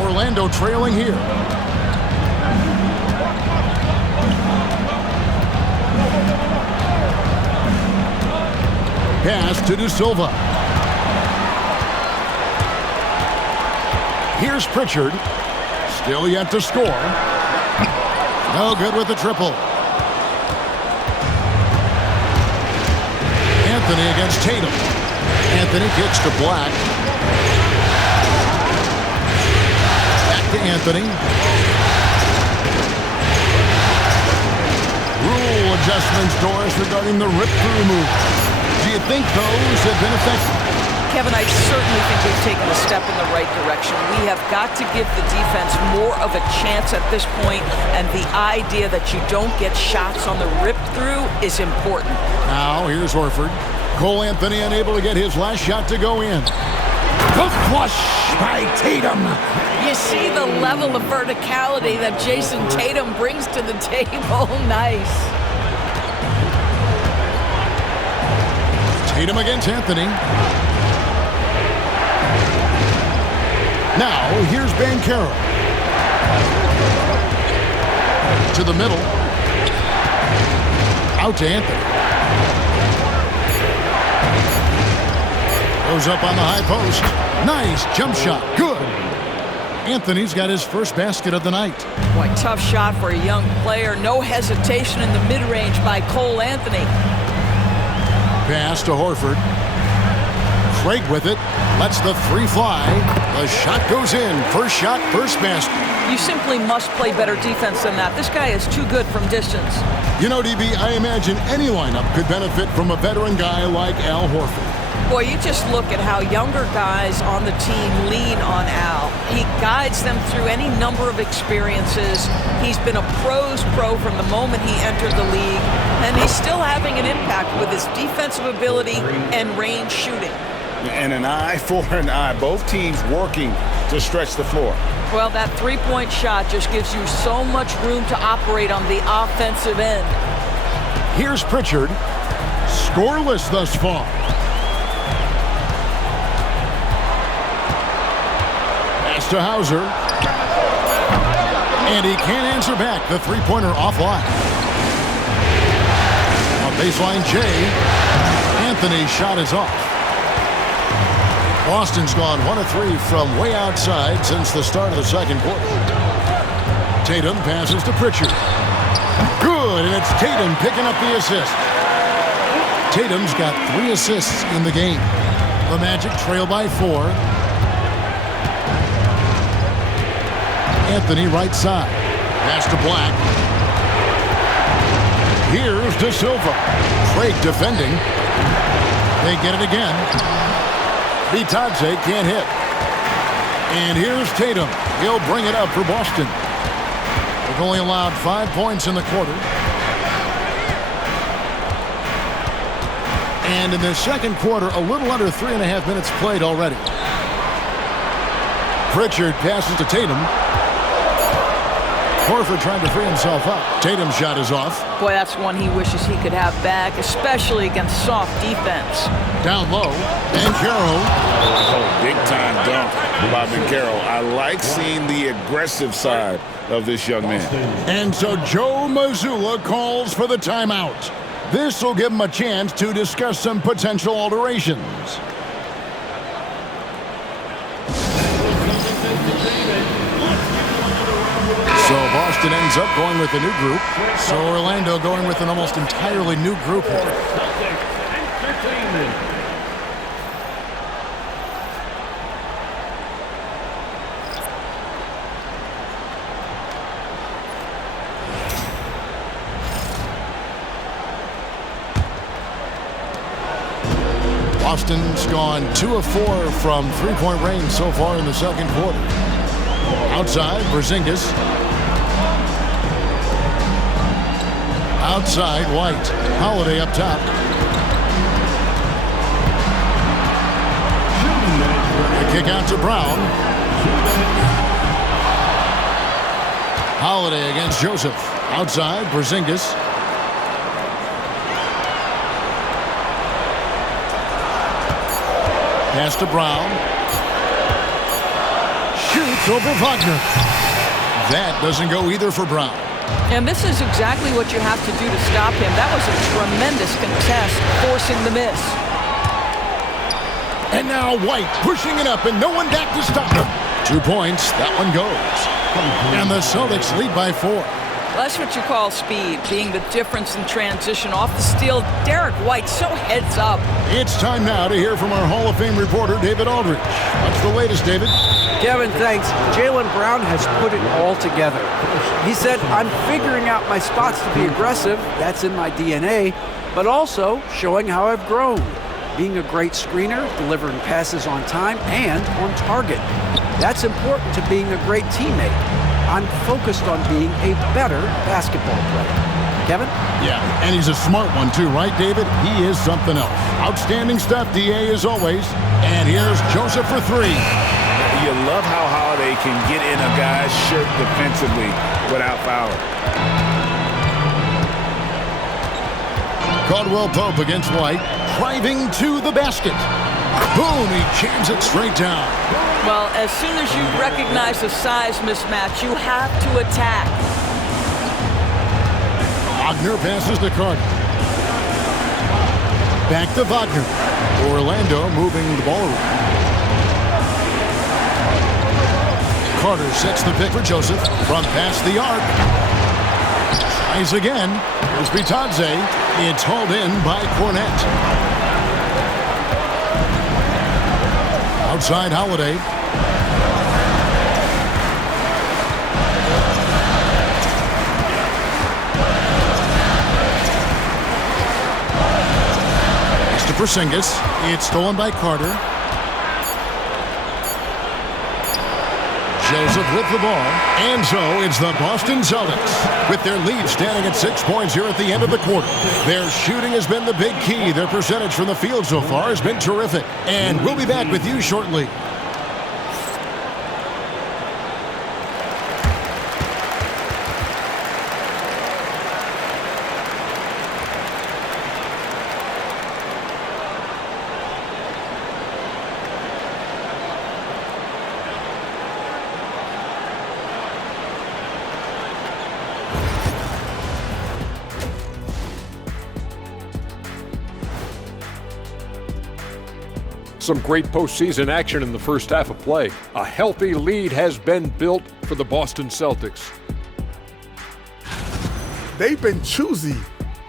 Orlando trailing here. Pass to De Silva. Here's Pritchard. Still yet to score. No good with the triple. Anthony against Tatum. Anthony kicks to Black. Back to Anthony. Rule adjustments, Doris, regarding the rip-through move. Do you think those have been effective? Kevin, I certainly think we've taken a step in the right direction. We have got to give the defense more of a chance at this point, and the idea that you don't get shots on the rip-through is important. Now, here's Horford. Cole Anthony unable to get his last shot to go in. The flush by Tatum. You see the level of verticality that Jason Tatum brings to the table. Nice. Tatum against Anthony. Now, here's Banchero. To the middle. Out to Anthony. Goes up on the high post. Nice jump shot. Good. Anthony's got his first basket of the night. Boy, tough shot for a young player. No hesitation in the mid-range by Cole Anthony. Pass to Horford. Craig with it. Lets the three fly. The shot goes in. First shot, first basket. You simply must play better defense than that. This guy is too good from distance. You know, DB, I imagine any lineup could benefit from a veteran guy like Al Horford. Boy, you just look at how younger guys on the team lean on Al. He guides them through any number of experiences. He's been a pro's pro from the moment he entered the league, and he's still having an impact with his defensive ability and range shooting. And an eye for an eye. Both teams working to stretch the floor. Well, that three-point shot just gives you so much room to operate on the offensive end. Here's Pritchard. Scoreless thus far. Pass to Hauser. And he can't answer back. The three-pointer offline. On baseline, Jay. Anthony's shot is off. Boston's gone 1 of 3 from way outside since the start of the second quarter. Tatum passes to Pritchard. Good, and it's Tatum picking up the assist. Tatum's got 3 assists in the game. The Magic trail by 4. Anthony right side. Pass to Black. Here's De Silva. Craig defending. They get it again. Vitadze can't hit. And here's Tatum. He'll bring it up for Boston. They've only allowed 5 points in the quarter. And in the second quarter, a little under 3.5 minutes played already. Pritchard passes to Tatum. Horford trying to free himself up. Tatum's shot is off. Boy, that's one he wishes he could have back, especially against soft defense. Down low. Banchero. Oh, big-time dunk by Banchero. I like seeing the aggressive side of this young man. And so Joe Mazzulla calls for the timeout. This will give him a chance to discuss some potential alterations. So Boston ends up going with a new group. So Orlando going with an almost entirely new group here. Boston's gone 2 of 4 from three-point range so far in the second quarter. Outside, Porzingis. Outside, White. Holiday up top. The kick out to Brown. Holiday against Joseph. Outside, Porzingis. Pass to Brown. Shoots. Looks over Wagner. That doesn't go either for Brown. And this is exactly what you have to do to stop him. That was a tremendous contest, forcing the miss. And now White pushing it up and no one back to stop him. 2 points. That one goes. And the Celtics lead by 4. That's what you call speed, being the difference in transition. Off the steal, Derek White so heads up. It's time now to hear from our Hall of Fame reporter, David Aldridge. What's the latest, David? Kevin, thanks. Jaylen Brown has put it all together. He said, I'm figuring out my spots to be aggressive. That's in my DNA. But also showing how I've grown. Being a great screener, delivering passes on time and on target. That's important to being a great teammate. I'm focused on being a better basketball player. Kevin? Yeah, and he's a smart one too, right, David? He is something else. Outstanding stuff, DA, as always. And here's Joseph for 3. You love how Holiday can get in a guy's shirt defensively without fouling. Caldwell Pope against White, driving to the basket. Boom, he jams it straight down. Well, as soon as you recognize the size mismatch, you have to attack. Wagner passes to Carter. Back to Wagner. Orlando moving the ball around. Carter sets the pick for Joseph from past the arc. Tries again. Here's Bitadze. It's hauled in by Cornette. Outside Holiday. It's to Porzingis. It's stolen by Carter. Joseph with the ball. And so it's the Boston Celtics with their lead standing at 6 points here at the end of the quarter. Their shooting has been the big key. Their percentage from the field so far has been terrific. And we'll be back with you shortly. Some great postseason action in the first half of play. A healthy lead has been built for the Boston Celtics. They've been choosy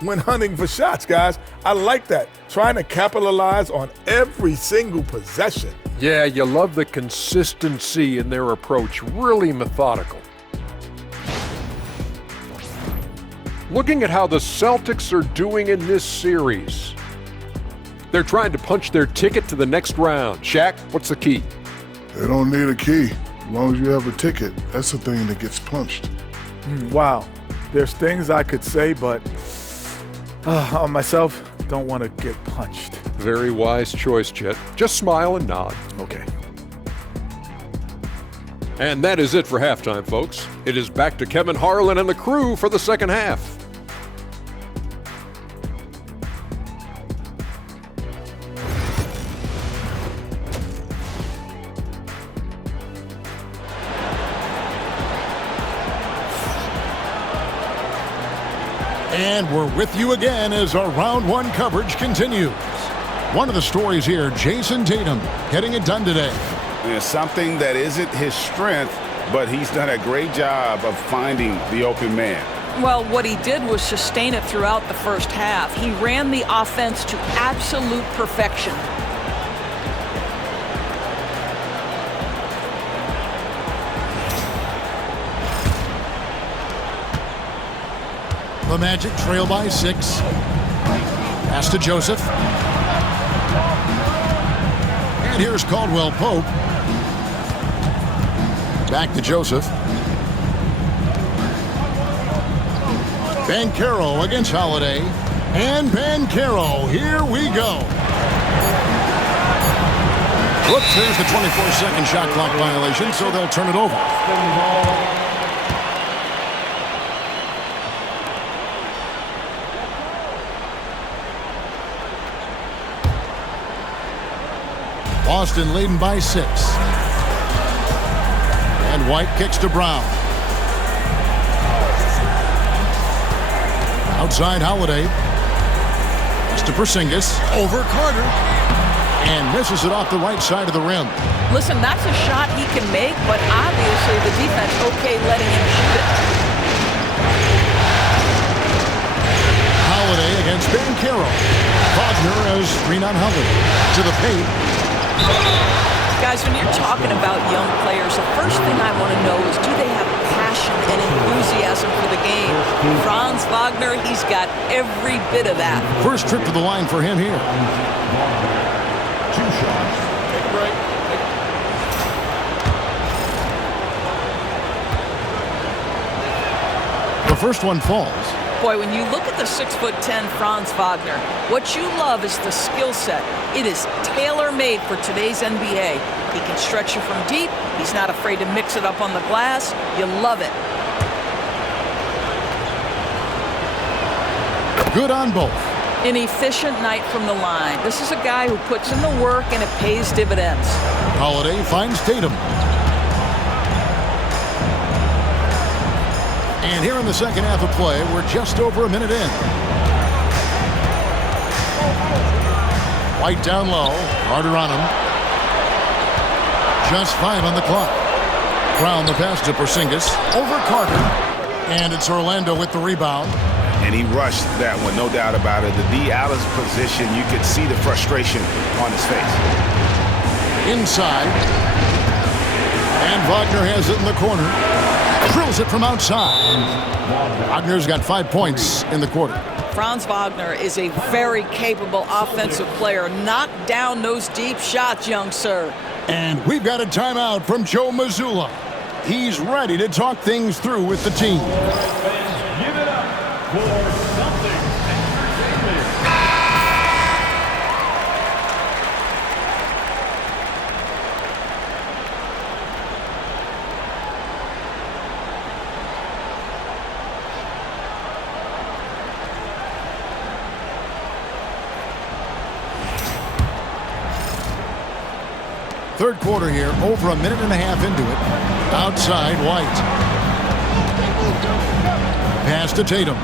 when hunting for shots, guys. I like that. Trying to capitalize on every single possession. Yeah, you love the consistency in their approach. Really methodical. Looking at how the Celtics are doing in this series. They're trying to punch their ticket to the next round. Shaq, what's the key? They don't need a key. As long as you have a ticket, that's the thing that gets punched. Wow. There's things I could say, but on myself, don't want to get punched. Very wise choice, Chet. Just smile and nod. Okay. And that is it for halftime, folks. It is back to Kevin Harlan and the crew for the second half. And we're with you again as our round one coverage continues. One of the stories here, Jason Tatum getting it done today. Yeah, something that isn't his strength, but he's done a great job of finding the open man. Well, what he did was sustain it throughout the first half. He ran the offense to absolute perfection. The Magic trail by 6. Pass to Joseph. And here's Caldwell Pope. Back to Joseph. Banchero against Holiday. And Banchero, here we go. Whoops, there's the 24-second shot clock violation, so they'll turn it over. Boston leading by 6. White kicks to Brown. Outside Holiday. It's to Porzingis. Over Carter. And misses it off the right side of the rim. Listen, that's a shot he can make, but obviously the defense okay letting him shoot it. Holiday against Banchero. Wagner as screen on Holiday. To the paint. Guys, when you're talking about young players, the first thing I want to know is, do they have passion and enthusiasm for the game? Franz Wagner, he's got every bit of that. First trip to the line for him here. 2 shots. Take a break. The first one falls. Boy, when you look at the 6'10" Franz Wagner, what you love is the skill set. It is tailor-made for today's NBA. He can stretch you from deep. He's not afraid to mix it up on the glass. You love it. Good on both. An efficient night from the line. This is a guy who puts in the work and it pays dividends. Holiday finds Tatum. And here in the second half of play, we're just over a minute in. White down low. Carter on him. Just 5 on the clock. Brown the pass to Porzingis. Over Carter. And it's Orlando with the rebound. And he rushed that one, no doubt about it. The D out of position, you could see the frustration on his face. Inside. And Wagner has it in the corner. Drills it from outside. Wagner's got 5 points in the quarter. Franz Wagner is a very capable offensive player. Knock down those deep shots, young sir. And we've got a timeout from Joe Mazzulla. He's ready to talk things through with the team. Give it up for Celtics Entertainment. Third quarter here, over a minute and a half into it. Outside, White. Pass to Tatum.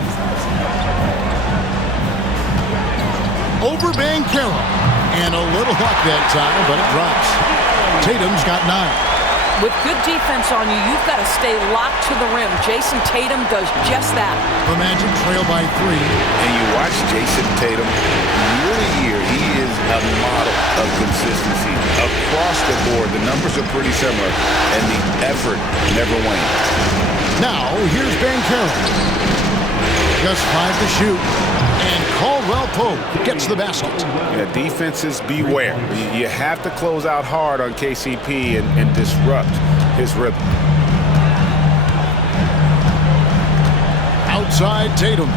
Over Banchero. And a little luck that time, but it drops. Tatum's got 9. With good defense on you, you've got to stay locked to the rim. Jason Tatum does just that. The Magic trail by 3. And you watch Jason Tatum year to year, he is a model of consistency. Across the board, the numbers are pretty similar, and the effort never wanes. Now, here's Banchero. Just 5 to shoot. And Caldwell Pope gets the basket. Yeah, defenses beware. You have to close out hard on KCP and disrupt his rhythm. Outside Tatum.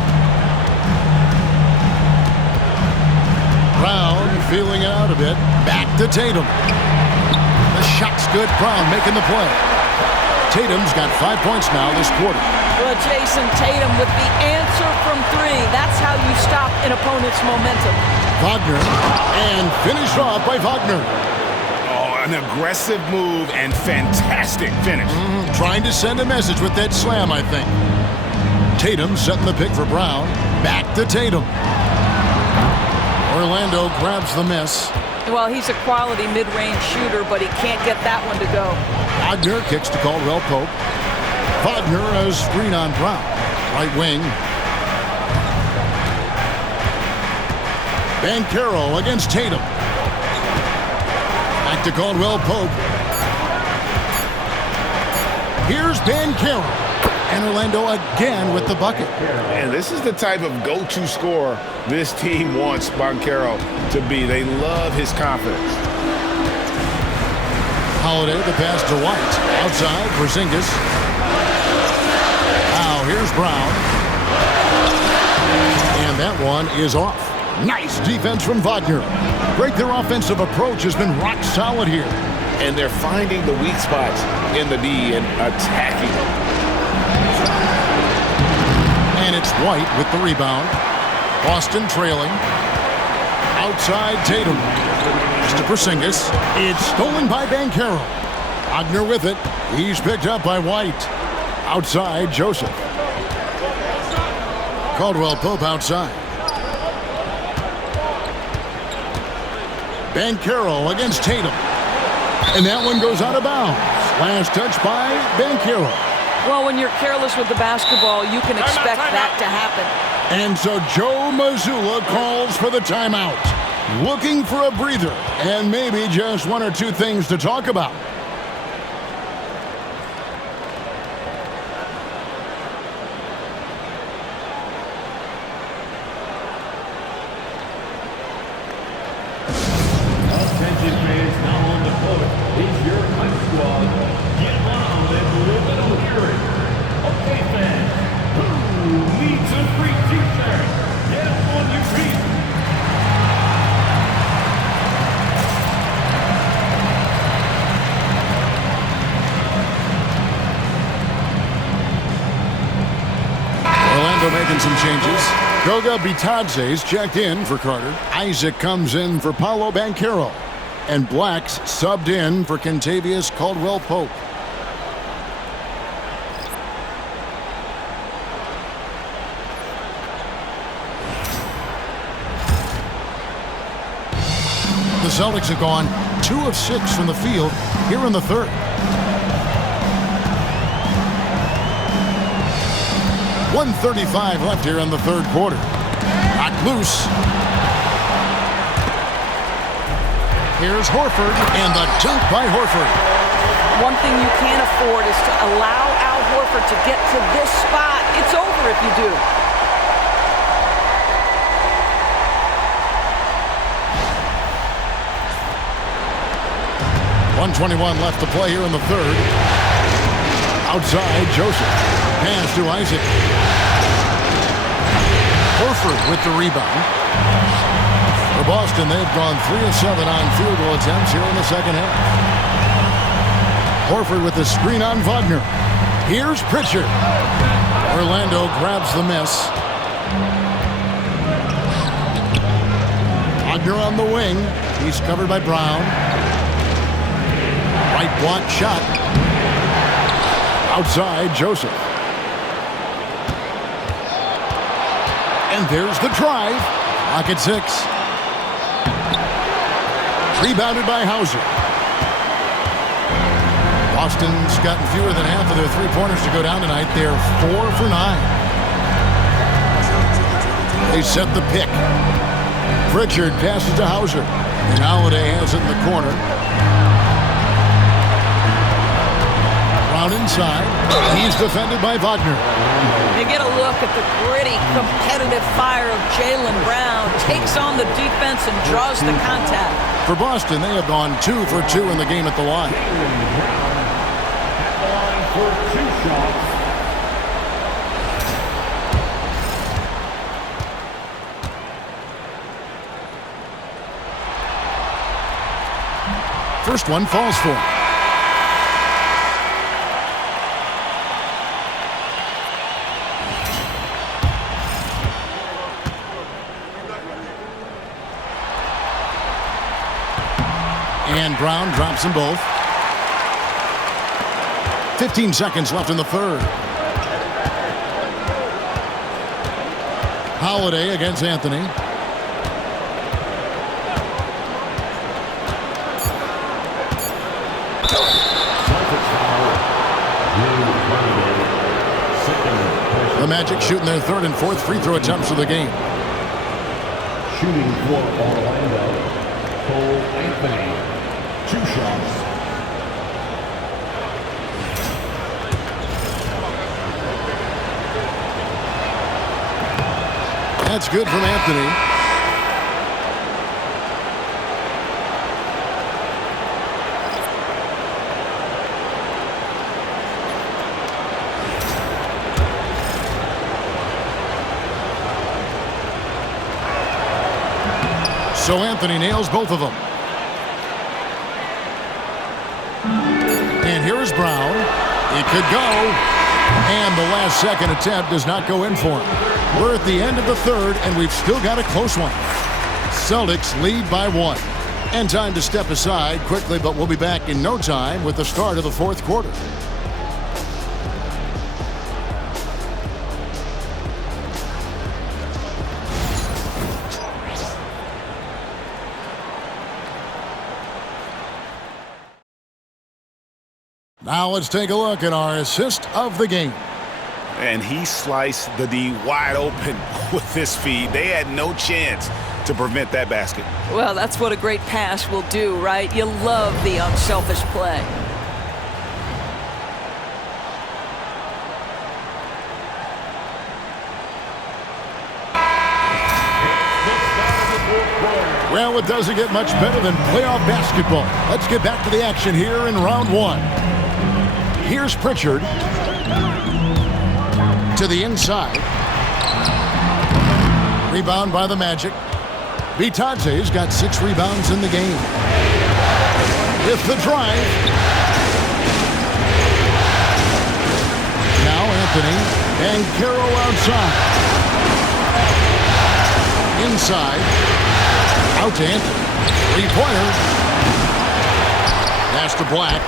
Brown feeling it out a bit. Back to Tatum. The shot's good. Brown making the play. Tatum's got 5 points now this quarter. Well, Jason Tatum with the answer from 3. That's how you stop an opponent's momentum. Wagner. And finished off by Wagner. Oh, an aggressive move and fantastic finish. Trying to send a message with that slam, I think. Tatum setting the pick for Brown. Back to Tatum. Orlando grabs the miss. Well, he's a quality mid-range shooter, but he can't get that one to go. Wagner kicks to Caldwell Pope. Wagner as screen on Brown. Right wing. Banchero against Tatum. Back to Caldwell Pope. Here's Banchero. And Orlando again with the bucket. And this is the type of go-to scorer this team wants Banchero to be. They love his confidence. Holiday, the pass to White. Outside, Porzingis. Now, here's Brown. And that one is off. Nice defense from Wagner. Great, their offensive approach has been rock solid here. And they're finding the weak spots in the D and attacking them. And it's White with the rebound. Boston trailing. Outside Tatum. Just to Porzingis. It's stolen by Banchero. Wagner with it. He's picked up by White. Outside, Joseph. Caldwell Pope outside. Banchero against Tatum. And that one goes out of bounds. Last touch by Banchero. Well, when you're careless with the basketball, you can expect that to happen. And so Joe Mazzulla calls for the timeout. Looking for a breather and maybe just one or two things to talk about. Attention fans, now on the court is your hype squad. Get on and live it on hearing. Okay, fans, who needs a free t-shirt? Get up on your feet. Orlando making some changes. Goga Bitadze's checked in for Carter. Isaac comes in for Paolo Banchero. And Black's subbed in for Kentavious Caldwell-Pope. The Celtics have gone 2 of 6 from the field here in the third. .135 left here in the third quarter. Knocked loose. Here's Horford, and the dunk by Horford. One thing you can't afford is to allow Al Horford to get to this spot. It's over if you do. .121 left to play here in the third. Outside, Joseph. Pass to Isaac. Horford with the rebound. For Boston, they've gone 3 of 7 on field goal attempts here in the second half. Horford with the screen on Wagner. Here's Pritchard. Orlando grabs the miss. Wagner on the wing. He's covered by Brown. Right block shot. Outside, Joseph. And there's the drive. Clock at 6. Rebounded by Hauser. Boston's gotten fewer than half of their three-pointers to go down tonight. They're 4 for 9. They set the pick. Pritchard passes to Hauser. And Holiday has it in the corner. Brown inside. He's defended by Wagner. You get a look at the gritty, competitive fire of Jaylen Brown. Takes on the defense and draws the contact. For Boston, they have gone 2 for 2 in the game at the line. At the line for 2 shots. First one falls for him. And Brown drops them both. 15 seconds left in the third. Holiday against Anthony. The Magic shooting their third and fourth free throw attempts of the game. Shooting for Orlando, Cole Anthony. 2 shots. That's good from Anthony. So Anthony nails both of them. And here's Brown. It could go. And the last second attempt does not go in for him. We're at the end of the third, and we've still got a close one. Celtics lead by 1. And time to step aside quickly, but we'll be back in no time with the start of the fourth quarter. Now let's take a look at our assist of the game. And he sliced the D wide open with his feet. They had no chance to prevent that basket. Well, that's what a great pass will do, right? You love the unselfish play. Well, it doesn't get much better than playoff basketball. Let's get back to the action here in round one. Here's Pritchard to the inside. Rebound by the Magic. Bitadze's got 6 rebounds in the game. With the drive. Now Anthony and Carroll outside. Inside. Out to Anthony. 3-pointer. Pass to Black.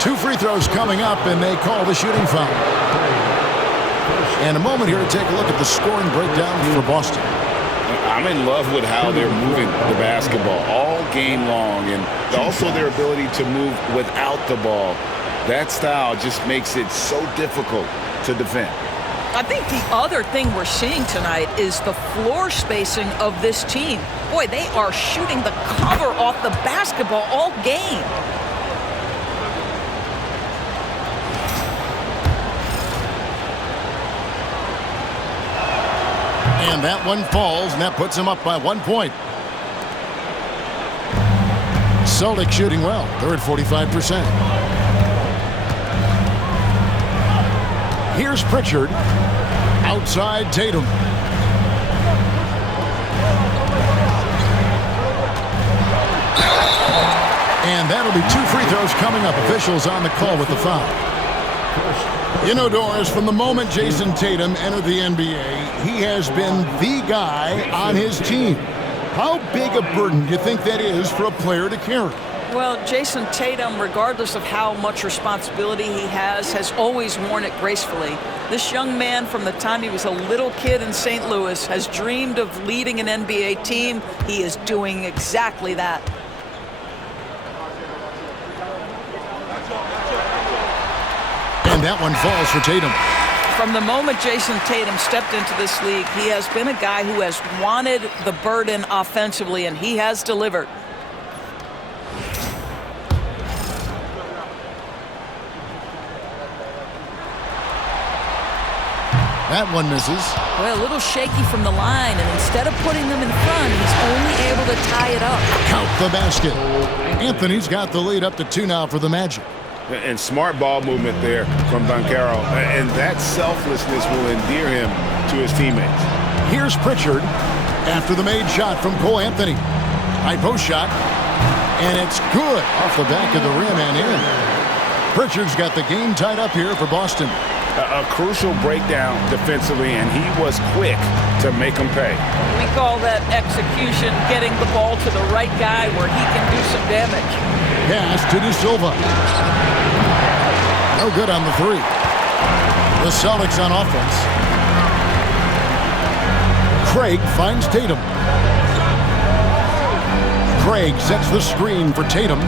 Two free throws coming up, and they call the shooting foul. And a moment here to take a look at the scoring breakdown for Boston. I'm in love with how they're moving the basketball all game long, and also their ability to move without the ball. That style just makes it so difficult to defend. I think the other thing we're seeing tonight is the floor spacing of this team. Boy, they are shooting the cover off the basketball all game. And that one falls, and that puts him up by 1 point. Celtic shooting well. They're at 45%. Here's Pritchard. Outside Tatum. And that'll be 2 free throws coming up. Officials on the call with the foul. You know, Doris, from the moment Jason Tatum entered the NBA, he has been the guy on his team. How big a burden do you think that is for a player to carry? Well, Jason Tatum, regardless of how much responsibility he has always worn it gracefully. This young man, from the time he was a little kid in St. Louis, has dreamed of leading an NBA team. He is doing exactly that. And that one falls for Tatum. From the moment Jason Tatum stepped into this league, he has been a guy who has wanted the burden offensively, and he has delivered. That one misses. Well, a little shaky from the line, and instead of putting them in front, he's only able to tie it up. Count the basket. Anthony's got the lead up to 2 now for the Magic. And smart ball movement there from Banchero. And that selflessness will endear him to his teammates. Here's Pritchard after the made shot from Cole Anthony. High post shot. And it's good off the back of the rim and in. Pritchard's got the game tied up here for Boston. A crucial breakdown defensively, and he was quick to make them pay. We call that execution, getting the ball to the right guy where he can do some damage. Pass to De Silva. No good on the 3. The Celtics on offense. Craig finds Tatum. Craig sets the screen for Tatum.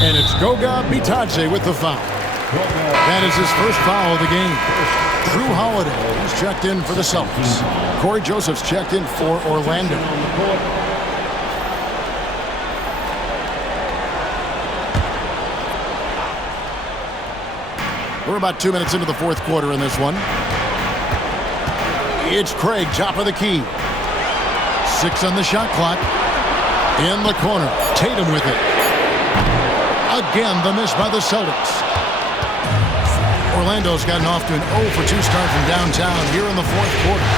And it's Goga Bitadze with the foul. That is his first foul of the game. Drew Holiday is checked in for the Celtics. Corey Joseph's checked in for Orlando. We're about 2 minutes into the fourth quarter in this one. It's Craig, top of the key. 6 on the shot clock. In the corner, Tatum with it. Again, the miss by the Celtics. Orlando's gotten off to an 0 for 2 start from downtown here in the fourth quarter.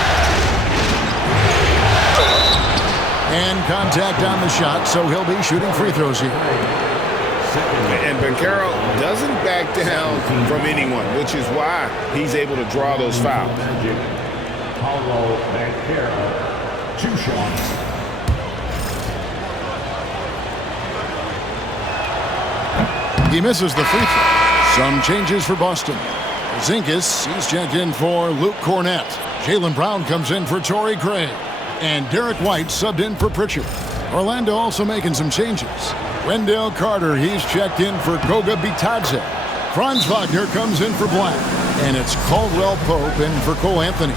And contact on the shot, so he'll be shooting free throws here. And Bancaro doesn't back down from anyone, which is why he's able to draw those fouls. Paulo Bancaro, 2 shots. He misses the free throw. Some changes for Boston. Zinkas, he's checked in for Luke Cornett. Jaylen Brown comes in for Torrey Craig. And Derek White subbed in for Pritchard. Orlando also making some changes. Wendell Carter, he's checked in for Goga Bitadze. Franz Wagner comes in for Black. And it's Caldwell Pope in for Cole Anthony.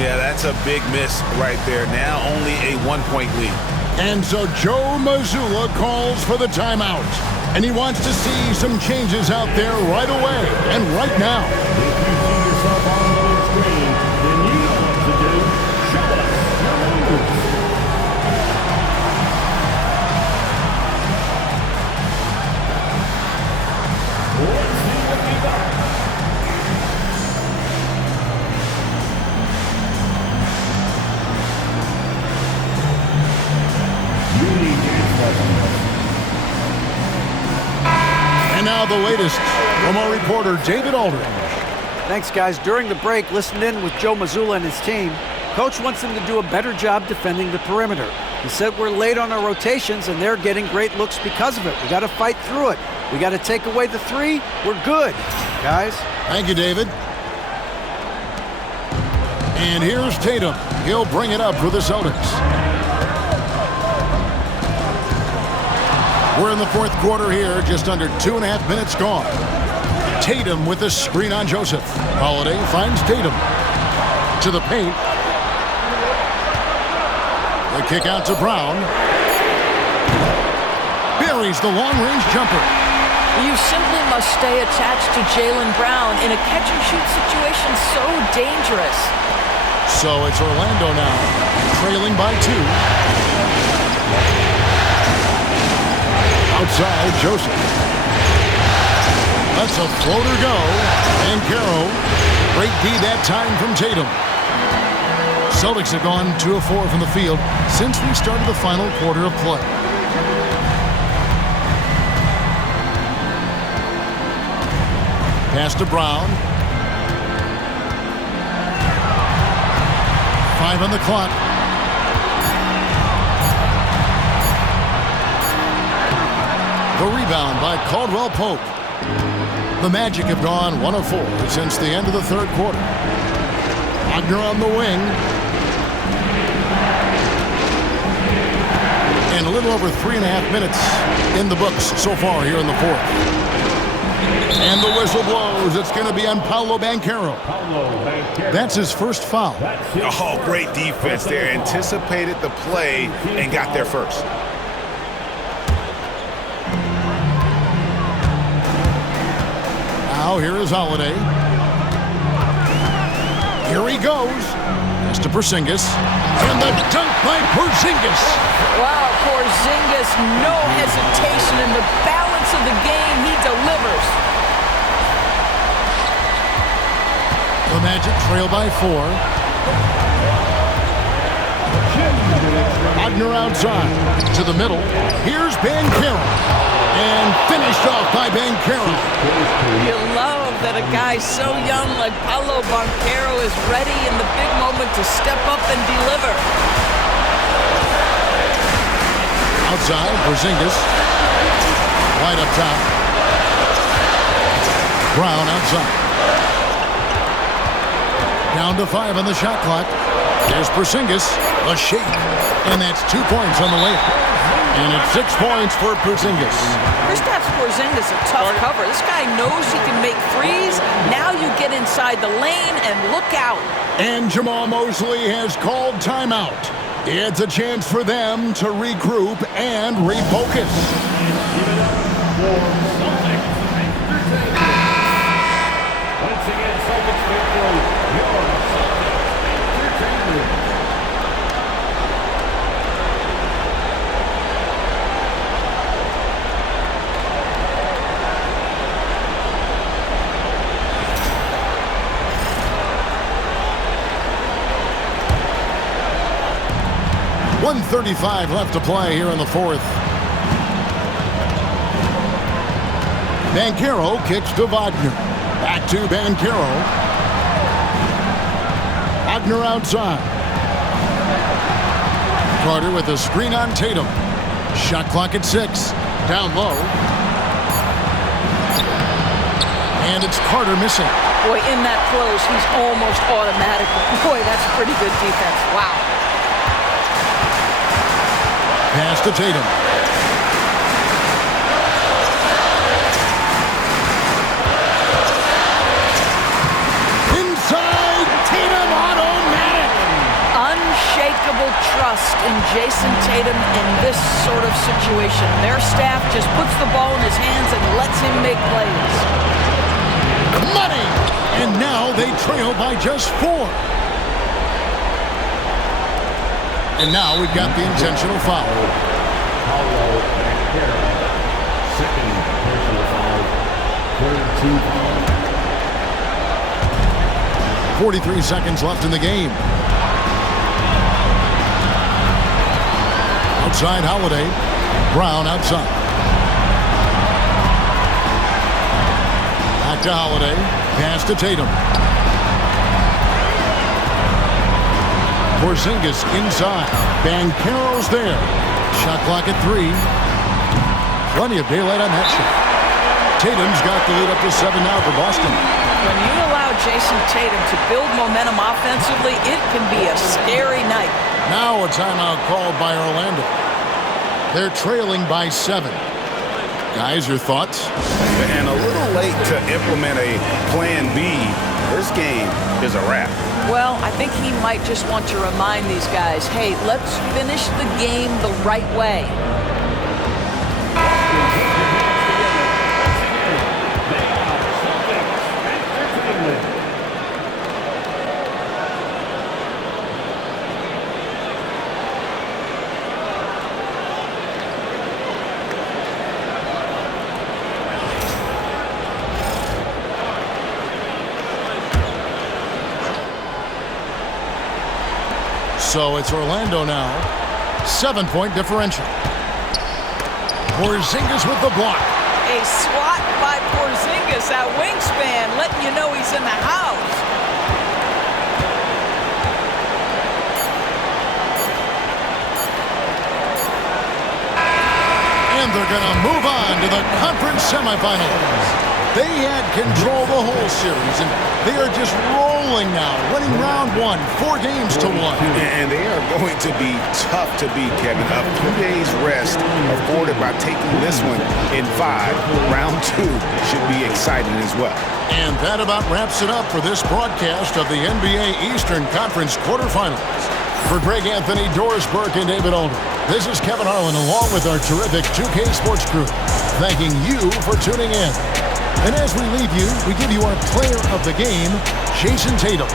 Yeah, that's a big miss right there. Now only a 1-point lead. And so Joe Mazzulla calls for the timeout. And he wants to see some changes out there right away and right now. If you see yourself on the screen, then you know what to do. Show us your moves. Let's see what you got. You need to get started. And now the latest from our reporter, David Aldridge. Thanks, guys. During the break, listen in with Joe Mazzulla and his team. Coach wants them to do a better job defending the perimeter. He said we're late on our rotations, and they're getting great looks because of it. We got to fight through it. We got to take away the three. We're good, guys. Thank you, David. And here's Tatum. He'll bring it up for the Celtics. We're in the fourth quarter here, just under 2.5 minutes gone. Tatum with the screen on Joseph. Holiday finds Tatum to the paint. The kick out to Brown. Buries the long-range jumper. You simply must stay attached to Jaylen Brown in a catch-and-shoot situation so dangerous. So it's Orlando now, trailing by 2. Outside, Joseph. That's a floater go. And Caro. Great D that time from Tatum. Celtics have gone 2 of 4 from the field since we started the final quarter of play. Pass to Brown. 5 on the clock. The rebound by Caldwell Pope. The Magic have gone 1 of 4 since the end of the third quarter. Wagner on the wing. And a little over 3.5 minutes in the books so far here in the fourth. And the whistle blows. It's going to be on Paolo Bancaro. That's his first foul. Oh, great defense there. Anticipated the play and got there first. Now here is Holiday. Here he goes. Pass to Porzingis. And the dunk by Porzingis. Wow, Porzingis, no hesitation in the balance of the game. He delivers. The Magic trail by 4. Wagner outside to the middle. Here's Bancaro. And finished off by Bancaro. You love that a guy so young like Paolo Bancaro is ready in the big moment to step up and deliver. Outside, Porzingis. Right up top. Brown outside. Down to 5 on the shot clock. There's Porzingis. A shake. And that's 2 points on the layup. And it's 6 points for Porzingis. Kristaps Porzingis a tough cover. This guy knows he can make threes. Now you get inside the lane and look out. And Jamal Mosley has called timeout. It's a chance for them to regroup and refocus. Once again, Celtics victory. Your Celtics entertainment. .135 left to play here in the fourth. Banchero kicks to Wagner. Back to Banchero. Wagner outside. Carter with a screen on Tatum. Shot clock at 6. Down low. And it's Carter missing. Boy, in that close, he's almost automatic. Boy, that's pretty good defense. Wow. Pass to Tatum. Inside, Tatum automatic. Unshakable trust in Jason Tatum in this sort of situation. Their staff just puts the ball in his hands and lets him make plays. Money! And now they trail by just 4. And now we've got the intentional foul. Paulo Banchero. Second personal foul. Third team foul. 43 seconds left in the game. Outside Holiday. Brown outside. Back to Holiday. Pass to Tatum. Porzingis inside. Banchero's there. Shot clock at 3. Plenty of daylight on that shot. Tatum's got the lead up to 7 now for Boston. When you allow Jason Tatum to build momentum offensively, it can be a scary night. Now a timeout called by Orlando. They're trailing by 7. Guys, your thoughts? And a little late to implement a plan B. This game is a wrap. Well, I think he might just want to remind these guys, hey, let's finish the game the right way. So it's Orlando now. 7-point differential. Porzingis with the block. A swat by Porzingis, that wingspan, letting you know he's in the house. And they're going to move on to the conference semifinals. They had control the whole series, and they are just rolling now, winning round 1, 4 games to 1. And they are going to be tough to beat, Kevin. A few days rest afforded by taking this one in 5. Round 2 should be exciting as well. And that about wraps it up for this broadcast of the NBA Eastern Conference quarterfinals. For Greg Anthony, Doris Burke, and David Older, this is Kevin Harlan along with our terrific 2K Sports crew, thanking you for tuning in. And as we leave you, we give you our player of the game, Jason Tatum.